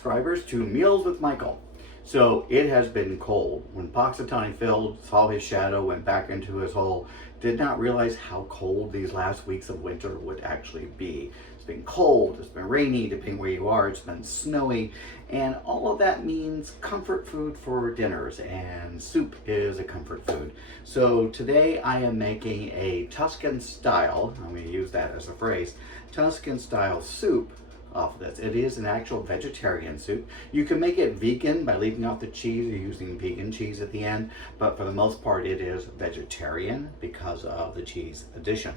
subscribers to Meals with Michael. So it has been cold. When Poxitani filled, saw his shadow, went back into his hole, did not realize how cold these last weeks of winter would actually be. It's been cold, it's been rainy, depending where you are, it's been snowy, and all of that means comfort food for dinners, and soup is a comfort food. So today I am making a Tuscan style, I'm going to use that as a phrase, Tuscan style soup off of this. It is an actual vegetarian soup. You can make it vegan by leaving off the cheese or using vegan cheese at the end, but for the most part it is vegetarian because of the cheese addition.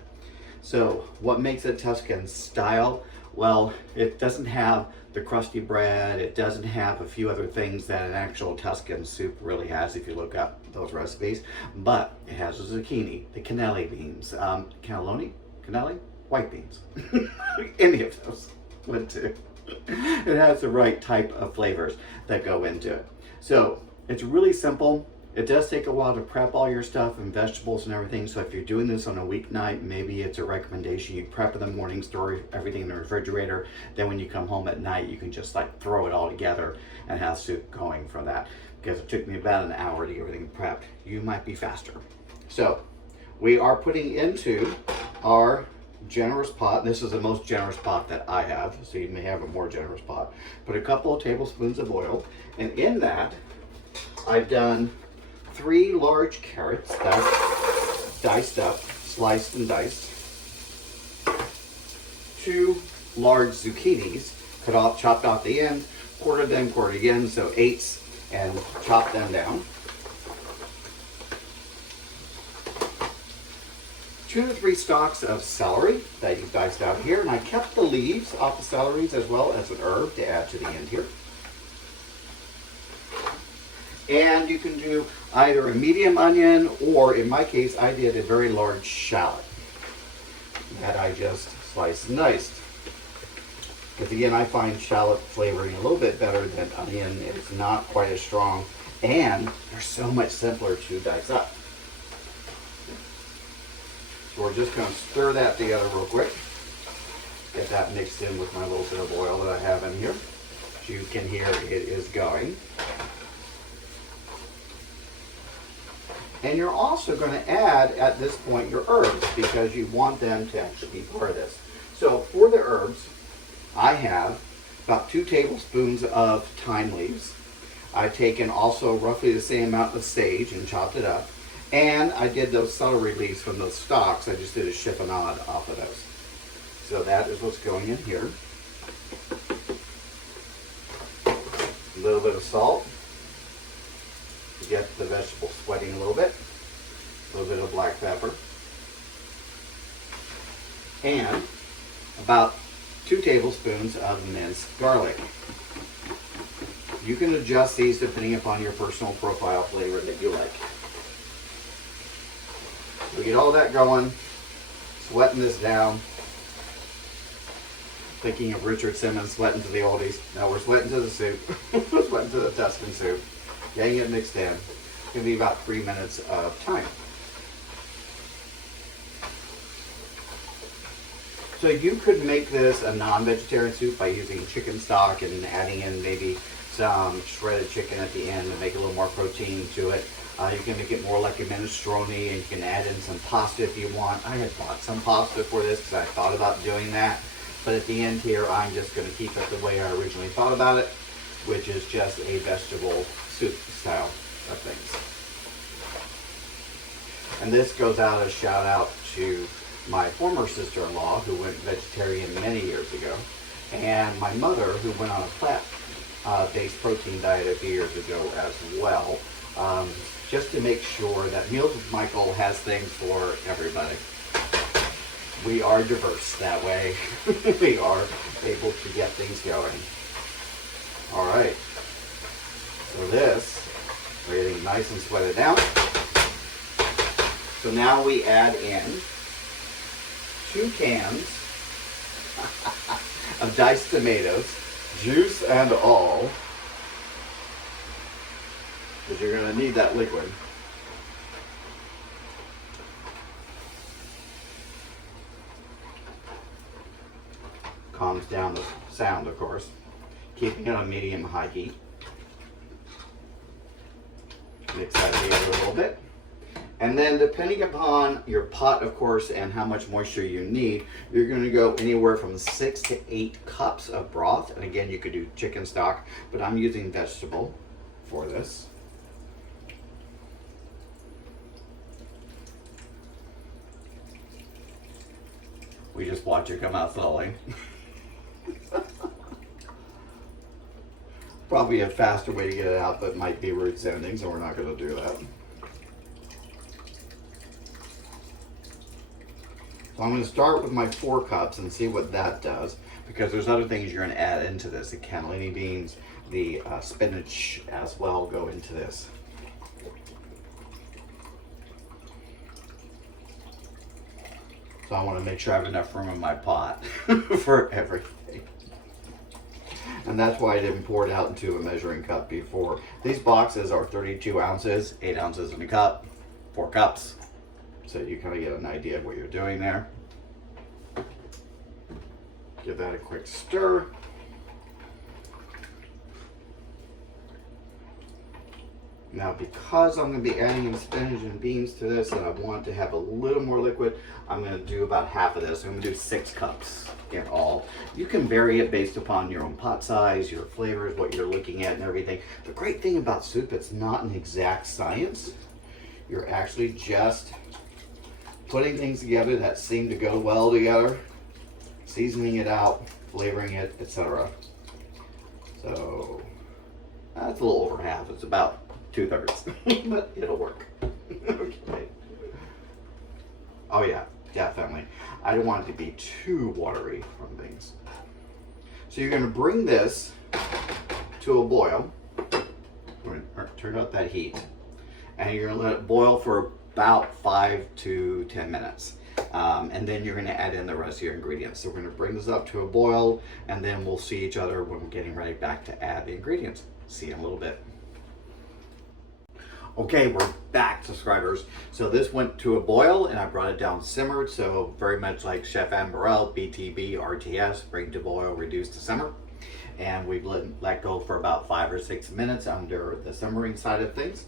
So what makes it Tuscan style? Well, it doesn't have the crusty bread, it doesn't have a few other things that an actual Tuscan soup really has if you look up those recipes, but it has the zucchini, the cannellini beans, cannellini? White beans, any of those. Would too. It has the right type of flavors that go into it. So it's really simple. It does take a while to prep all your stuff and vegetables and everything. So if you're doing this on a weeknight, maybe it's a recommendation you prep in the morning, store everything in the refrigerator. Then when you come home at night, you can just like throw it all together and have soup going for that. Because it took me about an hour to get everything prepped. You might be faster. So we are putting into our generous pot. This is the most generous pot that I have, so you may have a more generous pot. Put a couple of tablespoons of oil, and in that I've done 3 large carrots that's diced up, sliced and diced, 2 large zucchinis cut off, chopped off the end, quartered them, quartered again, so 8s, and chopped them down. 2 to 3 stalks of celery that you've diced out here, and I kept the leaves off the celeries as well as an herb to add to the end here. And you can do either a medium onion, or in my case I did a very large shallot that I just sliced and diced. Because again, I find shallot flavoring a little bit better than onion. It's not quite as strong, and they're so much simpler to dice up. So we're just going to stir that together real quick. Get that mixed in with my little bit of oil that I have in here. As you can hear, it is going. And you're also going to add, at this point, your herbs, because you want them to actually be part of this. So for the herbs, I have about 2 tablespoons of thyme leaves. I've taken also roughly the same amount of sage and chopped it up. And I did those celery leaves from those stalks. I just did a chiffonade off of those. So that is what's going in here. A little bit of salt to get the vegetables sweating a little bit. A little bit of black pepper. And about 2 tablespoons of minced garlic. You can adjust these depending upon your personal profile flavor that you like. We get all that going, sweating this down. Thinking of Richard Simmons sweating to the oldies. Now we're sweating to the soup. We're sweating to the Tuscan soup. Getting it mixed in. It's going to be about 3 minutes of time. So you could make this a non-vegetarian soup by using chicken stock and adding in maybe some shredded chicken at the end to make a little more protein to it. You can make it more like a minestrone, and you can add in some pasta if you want. I had bought some pasta for this because I thought about doing that. But at the end here, I'm just going to keep it the way I originally thought about it, which is just a vegetable soup style of things. And this goes out as shout out to my former sister-in-law who went vegetarian many years ago, and my mother who went on a plant-based protein diet a few years ago as well. Just to make sure that Meals with Michael has things for everybody. We are diverse that way. We are able to get things going. All right. So this, we're getting nice and sweated down. So now we add in 2 cans of diced tomatoes, juice and all. Because you're going to need that liquid. Calms down the sound, of course. keeping it on medium-high heat. Mix that together a little bit. And then depending upon your pot, of course, and how much moisture you need, you're going to go anywhere from 6 to 8 cups of broth. And again, you could do chicken stock, but I'm using vegetable for this. We just watch it come out slowly. Probably a faster way to get it out, but might be root sending, so we're not going to do that. So I'm going to start with my 4 cups and see what that does, because there's other things you're going to add into this. The cannellini beans, the spinach as well go into this. So I want to make sure I have enough room in my pot for everything. And that's why I didn't pour it out into a measuring cup before. These boxes are 32 ounces, 8 ounces in a cup, 4 cups. So you kind of get an idea of what you're doing there. Give that a quick stir. Now, because I'm going to be adding spinach and beans to this and I want to have a little more liquid, I'm going to do about half of this. I'm going to do 6 cups in all. You can vary it based upon your own pot size, your flavors, what you're looking at and everything. The great thing about soup, it's not an exact science. You're actually just putting things together that seem to go well together, seasoning it out, flavoring it, etc. So that's a little over half. It's about 2/3, but it'll work. Okay. Oh yeah, definitely. I don't want it to be too watery from things. So you're going to bring this to a boil. We're going to turn out that heat, and you're going to let it boil for about 5 to 10 minutes. And then you're going to add in the rest of your ingredients. So we're going to bring this up to a boil, and then we'll see each other when we're getting ready back to add the ingredients. See you in a little bit. Okay, we're back, subscribers. So this went to a boil and I brought it down simmered. So very much like Chef Anne Burrell, BTB, RTS, bring to boil, reduce to simmer. And we've let go for about 5 or 6 minutes under the simmering side of things.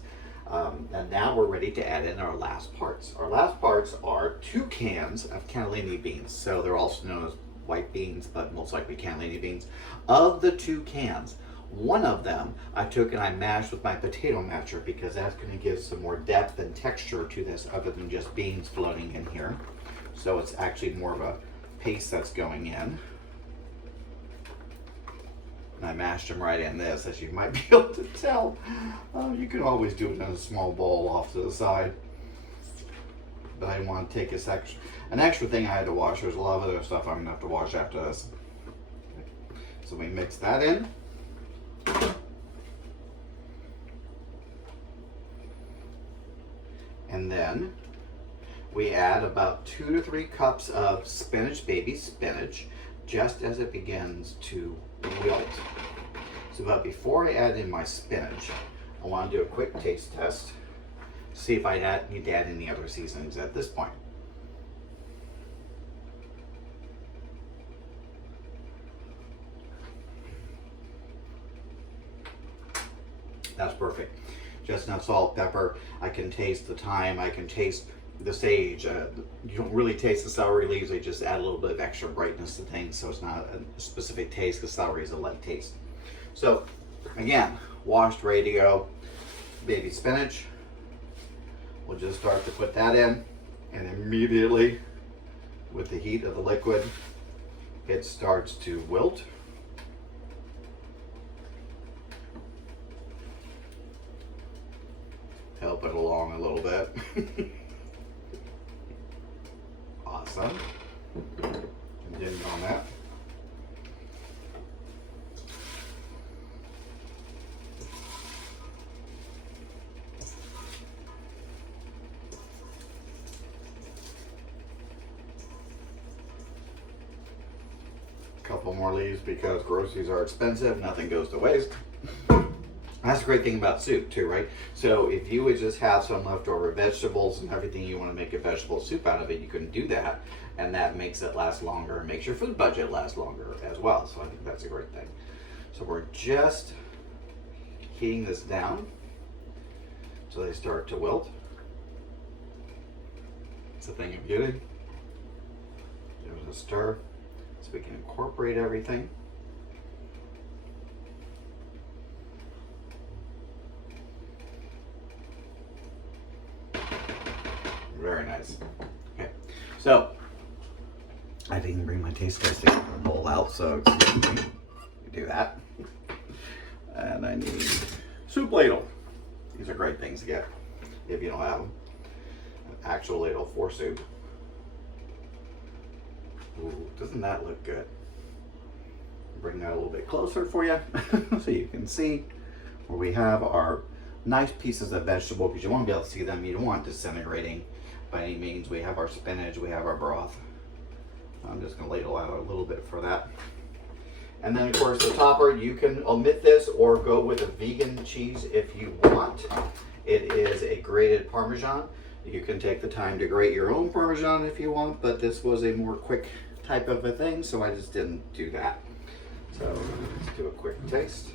And now we're ready to add in our last parts. Our last parts are 2 cans of cannellini beans. So they're also known as white beans, but most likely cannellini beans. Of the 2 cans, one of them I took and I mashed with my potato masher because that's going to give some more depth and texture to this other than just beans floating in here. So it's actually more of a paste that's going in. And I mashed them right in this, as you might be able to tell. You can always do it in a small bowl off to the side. But I want to take an extra thing I had to wash. There's a lot of other stuff I'm going to have to wash after this. So we mix that in. And then we add about 2 to 3 cups of spinach, baby spinach, just as it begins to wilt. So, but before I add in my spinach, I want to do a quick taste test, see if I need to add any other seasonings at this point. That's perfect. Just enough salt, pepper. I can taste the thyme. I can taste the sage. You don't really taste the celery leaves. They just add a little bit of extra brightness to things, so it's not a specific taste because celery is a light taste. So again, washed, ready to go. Baby spinach. We'll just start to put that in, and immediately with the heat of the liquid, it starts to wilt. Help it along a little bit. Awesome. Continue on that. Couple more leaves because groceries are expensive. Nothing goes to waste. That's the great thing about soup too, right? So if you would just have some leftover vegetables and everything you want to make a vegetable soup out of it, you can do that, and that makes it last longer and makes your food budget last longer as well. So I think that's a great thing. So we're just heating this down so they start to wilt. It's a thing of beauty. There's a stir so we can incorporate everything. Very nice. Okay, so I didn't bring my taste testing bowl out, so excuse me. We do that. And I need soup ladle. These are great things to get if you don't have them. An actual ladle for soup. Ooh, doesn't that look good? Bring that a little bit closer for you so you can see where we have our nice pieces of vegetable, because you want to be able to see them. You don't want it disintegrating by any means. We have our spinach, we have our broth. I'm just going to ladle out a little bit for that. And then of course the topper, you can omit this or go with a vegan cheese if you want. It is a grated parmesan. You can take the time to grate your own parmesan if you want, but this was a more quick type of a thing, so I just didn't do that. So let's do a quick taste.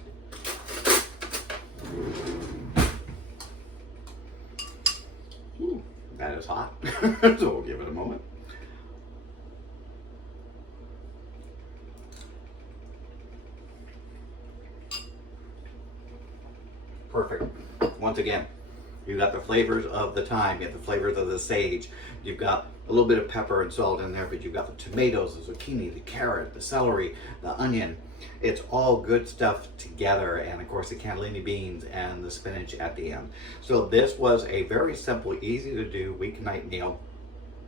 Ooh, that is hot. So we'll give it a moment. Perfect. Once again, you've got the flavors of the thyme, you have the flavors of the sage, you've got a little bit of pepper and salt in there, but you've got the tomatoes, the zucchini, the carrot, the celery, the onion. It's all good stuff together, and of course the cannellini beans and the spinach at the end. So this was a very simple, easy to do weeknight meal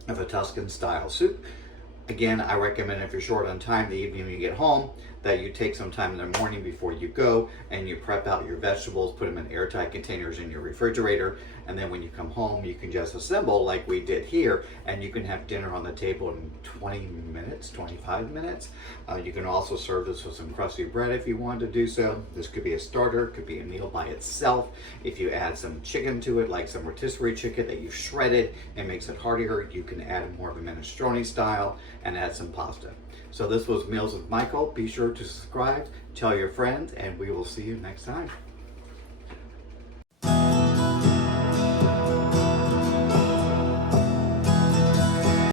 of a Tuscan style soup. Again, I recommend if you're short on time the evening when you get home, that you take some time in the morning before you go and you prep out your vegetables, put them in airtight containers in your refrigerator, and then when you come home you can just assemble like we did here, and you can have dinner on the table in 20 minutes, 25 minutes. You can also serve this with some crusty bread if you want to do so. This could be a starter, could be a meal by itself. If you add some chicken to it, like some rotisserie chicken that you've shredded, it makes it heartier. You can add more of a minestrone style and add some pasta. So this was Meals with Michael. Be sure to subscribe, tell your friends, and we will see you next time.